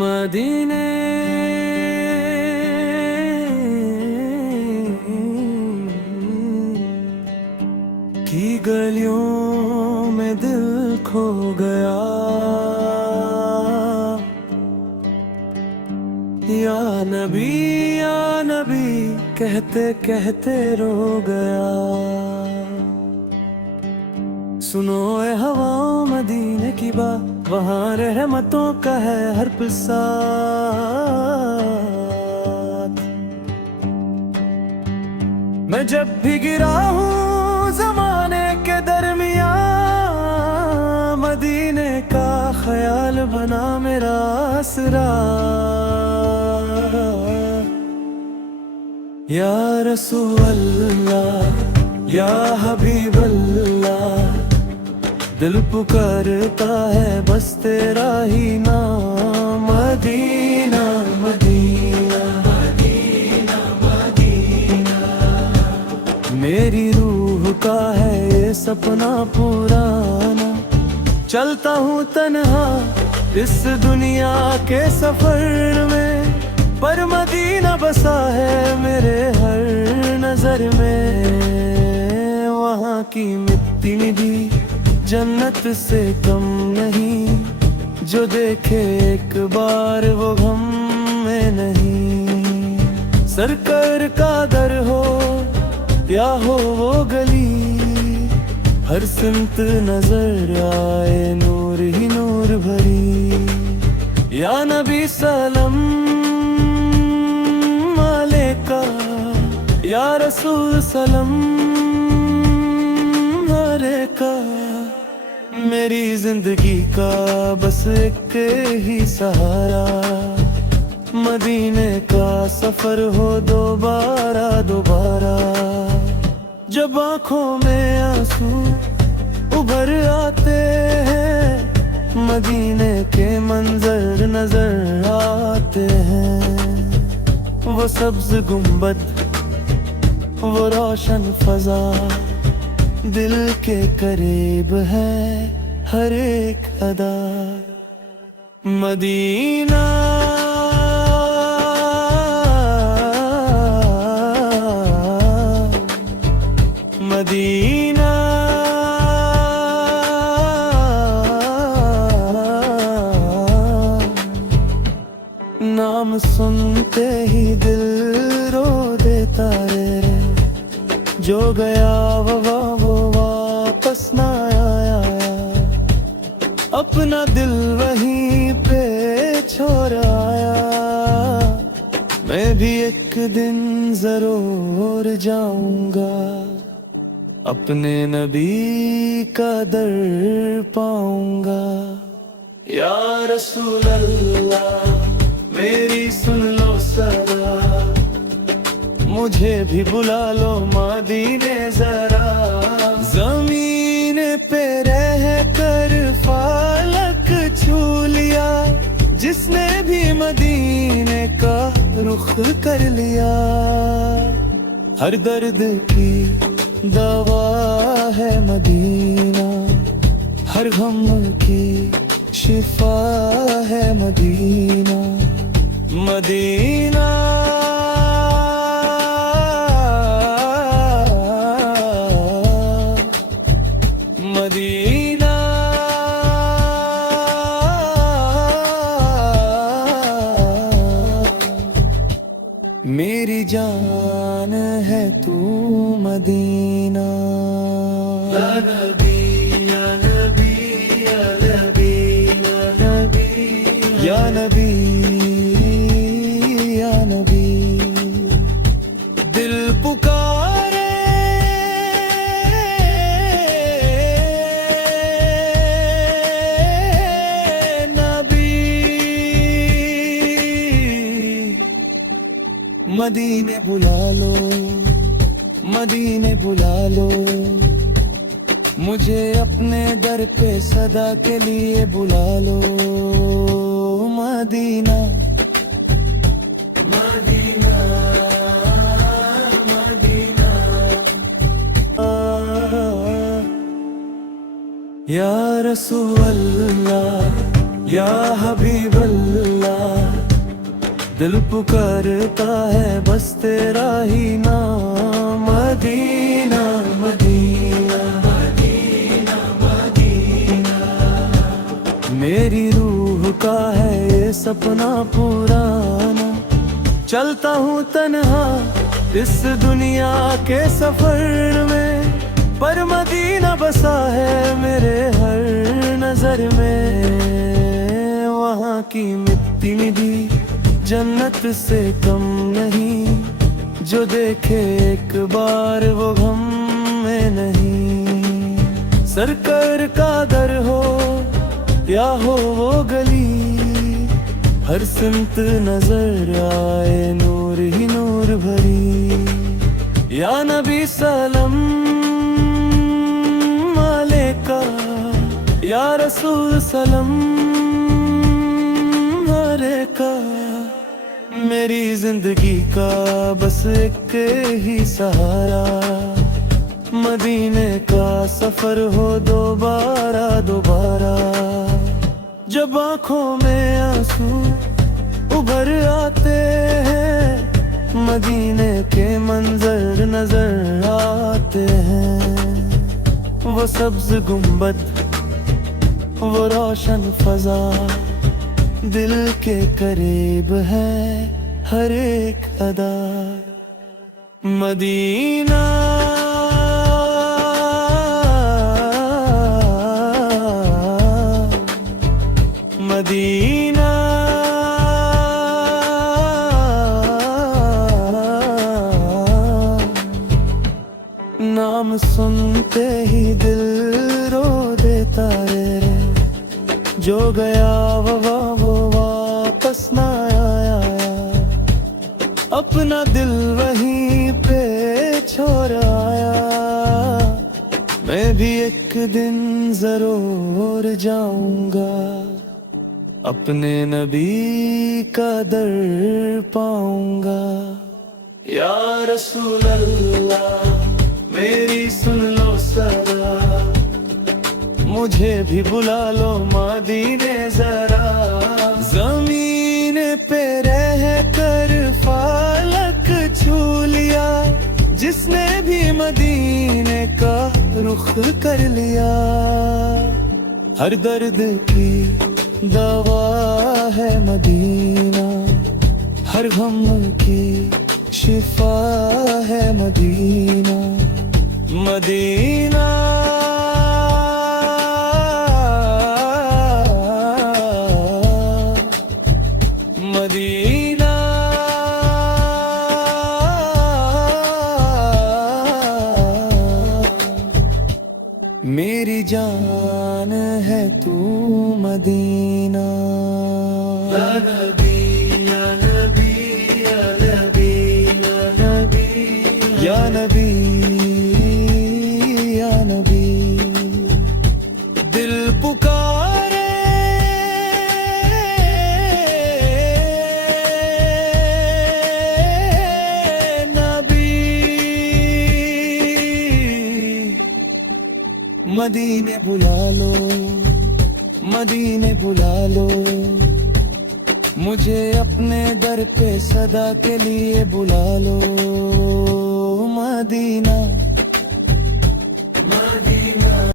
मदीने की गलियों में दिल खो गया, या नबी कहते कहते रो गया। सुनो ए हवाओं मदीने की बात, वहाँ रहमतों का है हर बरसात। मैं जब भी गिरा हूँ ज़माने के दरमियाँ, मदीने का ख्याल बना मेरा आसरा। या रसूल अल्लाह, या हबीब अल्लाह, दिल पुकारता है बस तेरा ही नाम। मदीना मदीना मदीना मदीना, मेरी रूह का है ये सपना पुराना। चलता हूँ तन्हा इस दुनिया के सफर में, पर मदीना बसा है मेरे हर नजर में। वहाँ की मिट्टी भी जन्नत से कम नहीं, जो देखे एक बार वो गम में नहीं। सरकार का दर हो या हो वो गली, हर सिमत नजर आए नूर ही नूर भरी। या नबी सलाम अलैका, या रसूल सलाम अलैका। मेरी जिंदगी का बस एक ही सहारा, मदीने का सफर हो दोबारा दोबारा। जब आँखों में आंसू उभर आते हैं, मदीने के मंजर नजर आते हैं। वो सब्ज गुंबद, वो रोशन फजा, दिल के करीब है हर एक अदा। मदीना मदीना नाम सुनते ही दिल रो देता रे। जो गया वो वापस ना आया, अपना दिल वहीं पे छोड़ आया। मैं भी एक दिन जरूर जाऊंगा, अपने नबी का दर पाऊंगा। या रसूल अल्लाह मेरी सुन लो सदा, मुझे भी बुला लो मदीने जरा। जमीन पे रह कर फालक छू लिया, जिसने भी मदीने का रुख कर लिया। हर दर्द की दवा है मदीना, हर गम की शिफा है मदीना। मदीना मदीना मेरी जान है तू मदीना। या नबी या नबी या नबी या नबी या नबी या नबी, दिल पुकारे नबी। मदीने बुला लो, मदीने बुला लो, मुझे अपने दर पे सदा के लिए बुला लो। मदीना मदीना मदीना, या रसूल अल्लाह, या हबीबल्लाह, दिल पुकारता है बस तेरा ही नाम। मदीना मदीना मदीना मदीना, मेरी रूह का है ये सपना पुराना। चलता हूँ तन्हा इस दुनिया के सफर में, पर मदीना बसा है मेरे हर नजर में। वहाँ की मिट्टी भी जन्नत से कम नहीं, जो देखे एक बार वो गम में नहीं। सरकार का दर हो या हो वो गली, हर सिमत नजर आए नूर ही नूर भरी। या नबी सलम अलैका, या रसूल सलम अलैका। मेरी जिंदगी का बस एक ही सहारा, मदीने का सफर हो दोबारा दोबारा। जब आँखों में आंसू उभर आते हैं, मदीने के मंजर नजर आते हैं। वो सब्ज गुंबद, वो रोशन फजा, दिल के करीब है हर एक अदा। मदीना मदीना नाम सुनते ही दिल रो देता रे। जो गया वो वापस ना आया, अपना दिल वहीं पे छोड़ आया। मैं भी एक दिन जरूर जाऊंगा, अपने नबी का दर पाऊंगा। या रसूल अल्लाह, मेरी सुन लो सदा, मुझे भी बुला लो मदीने जरा। जमीन पे रह कर फालक छू लिया, जिसने भी मदीने का रुख कर लिया। हर दर्द की दवा है मदीना, हर गम की शिफा है मदीना। मदीना मदीना मेरी जान है तू मदीना। या नबी या नबी या नबी या नबी या नबी या नबी, दिल पुकारे नबी। मदीने बुला लो, मदीने बुला लो, मुझे अपने दर पे सदा के लिए बुला लो। मदीना